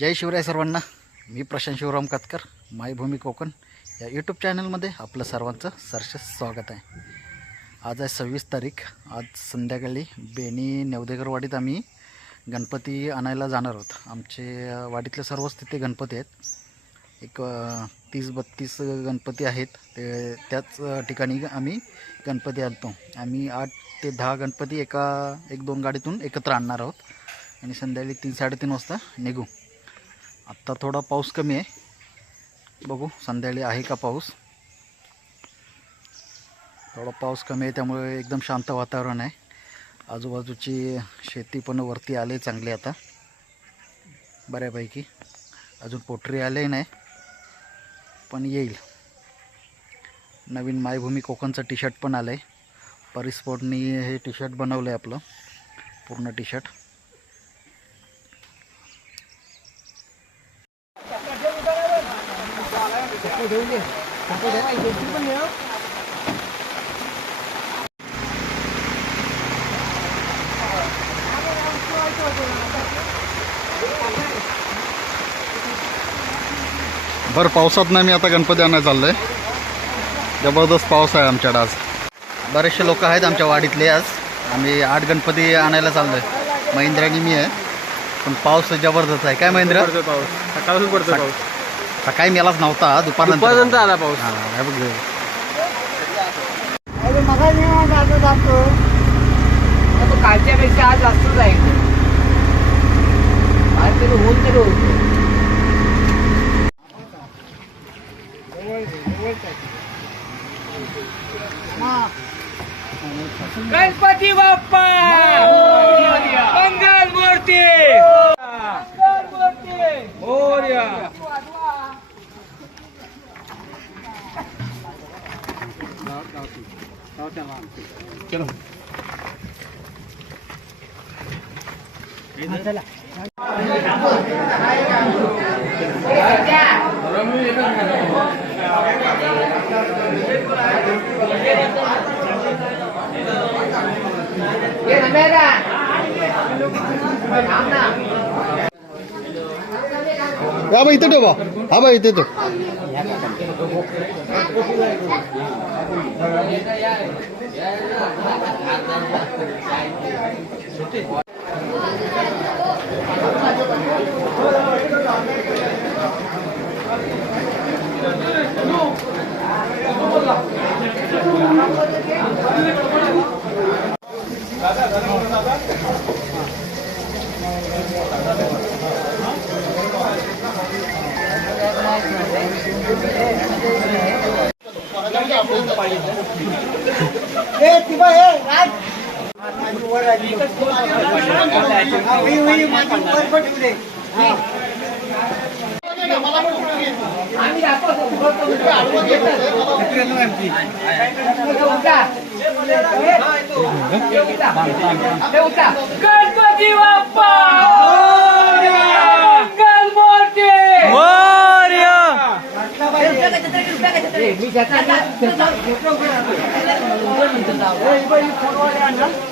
जय शिवराय सर्वांना. मी प्रशांत शिवराम कातकर मायभूमी कोकण. या यूट्यूब चॅनलमध्ये आपलं सर्वांचं सरसे स्वागत आहे. आज आहे सव्वीस तारीख. आज संध्याकाळी बेनी नेवदेकरवाडीत आम्ही गणपती आणायला जाणार आहोत. आमचे वाडीतले सर्वच तिथे गणपती आहेत. एक तीस बत्तीस गणपती आहेत. ते त्याच ठिकाणी आम्ही गणपती आणतो. आम्ही आठ ते दहा गणपती एका एक दोन गाडीतून एकत्र आणणार आहोत. आणि संध्याकाळी तीन साडेतीन वाजता निघू. आत्ता थोडा पाऊस कमी आहे. बघू संध्याकाळी आहे का पाऊस? थोडा पाऊस कमी आहे त्यामुळे एकदम शांत वातावरण आहे. आजूबाजूची शेती पण वरती आले चांगली आता. बऱ्यापैकी. अजून पोटरी आले नाही पण येईल. नवीन मायभूमी कोकणचं टी शर्ट पण आलं आहे परिस्फोटनी हे टी शर्ट बनवलं आहे आपलं. पूर्ण टी शर्ट बरं पावसात नाही मी आता गणपती आणायला चाललो आहे जबरदस्त पाऊस आहे आमच्याकडे आज. बरेचसे लोक आहेत आमच्या वाडीतले आज. आम्ही आठ गणपती आणायला चाललो आहे महेंद्र आणि मी आहे. पण पाऊस जबरदस्त आहे. काय महेंद्र? पाऊस सकाळपासून पडतोय पाऊस. सकाळी मेलाच नव्हता दुपारनंतर दुपारनंतर आला पाऊस. हां हे बघ कालच्या पेक्षा आज जास्तच आहे आज तरी होऊन तरी होतो. गणपती बाप्पा मंगल मूर्ती मंगल मूर्ती मोर्या ये नमेरा थांब ना हा बाई इथे ठेव बा हा बाई इथे ठेव आम्ही दाखवतो गणपती बाप्पा मंगल मूर्ती मी गणपती बाप्पा!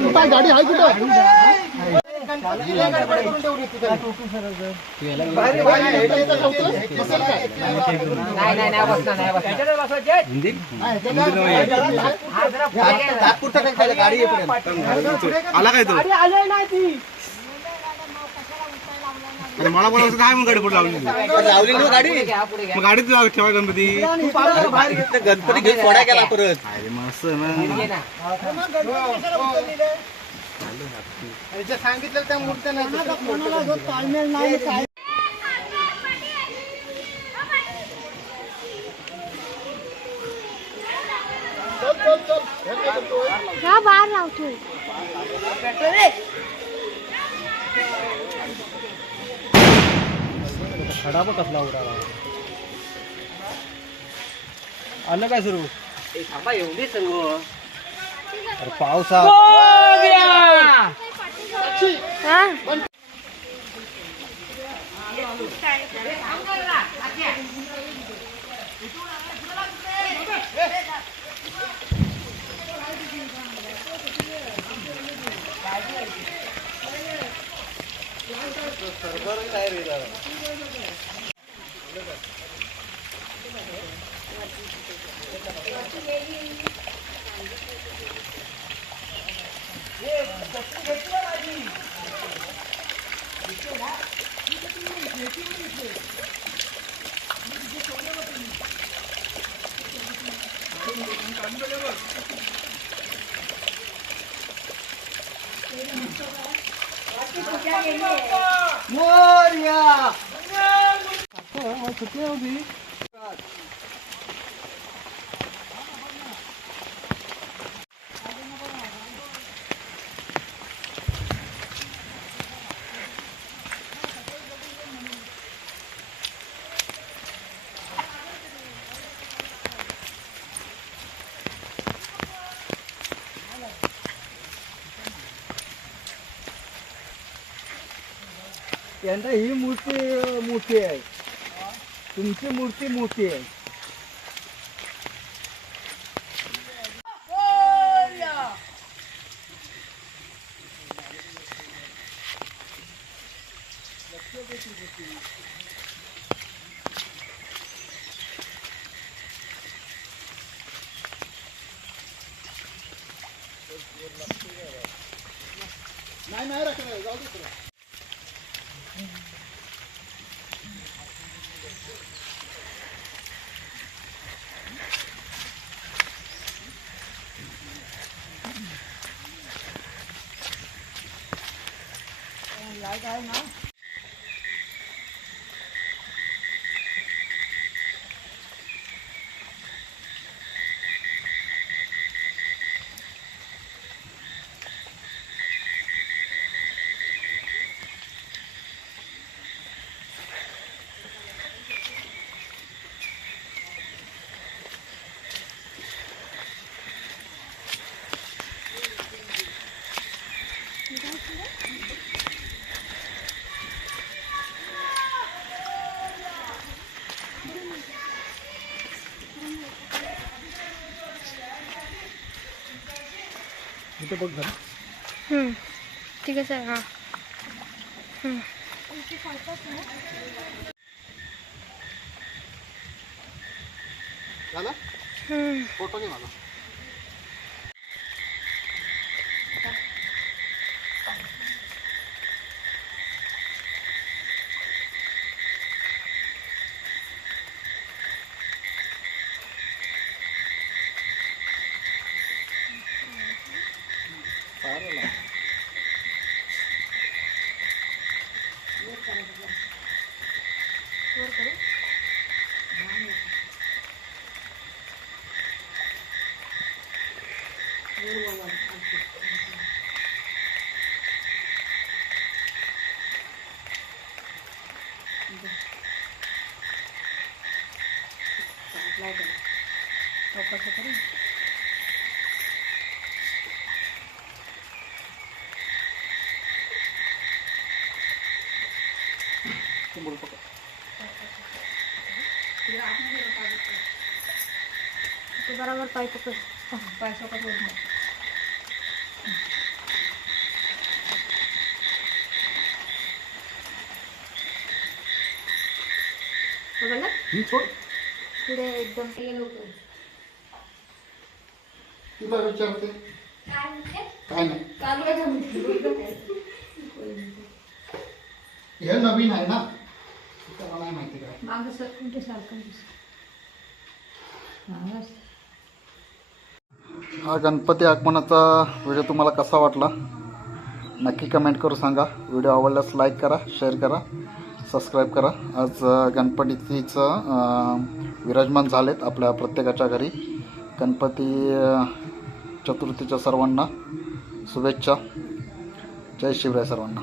कुठं गाडी आहे कुठं नाही नाही नाही बसणार नाही बसणार हा जरा पुढे घ्या. आला काय तो आणि मला बोलायचं काय मग गडबड लावली लावली गाडी? मग गाडीत लाव ठेवा गणपती. गणपती घेऊन फोडा केला परत. अरे मग असं ना. सांगितलं त्या मूर्त्या बाहेर लावतो खडा पण कसला उडाला आलं काय सुरू? थांबा येऊन दे सर्व अरे पावसा 머리야. 아, 그때 어디? यंदा ही मूर्ती मोठी आहे. तुमची मूर्ती मोठी आहे. যায় না इथं बघ जरा. हम्म. ठीकच आहे हा. झालं? हम्म. फोटो घे माझा तू बरोबर पाय पकड. पाय पकड. पुढे एकदम तिला विचारते. काय नाही. हे नवीन आहे ना? माहिती काय. मागं सारखं हा गणपती आगमनाचा व्हिडिओ तुम्हाला कसा वाटला? नक्की कमेंट करू सांगा. व्हिडिओ आवडल्यास लाईक करा शेअर करा सबस्क्राईब करा. आज गणपतीचं विराजमान झालेत आपल्या प्रत्येकाच्या घरी. गणपती चतुर्थीच्या सर्वांना शुभेच्छा. जय शिवराय सर्वांना.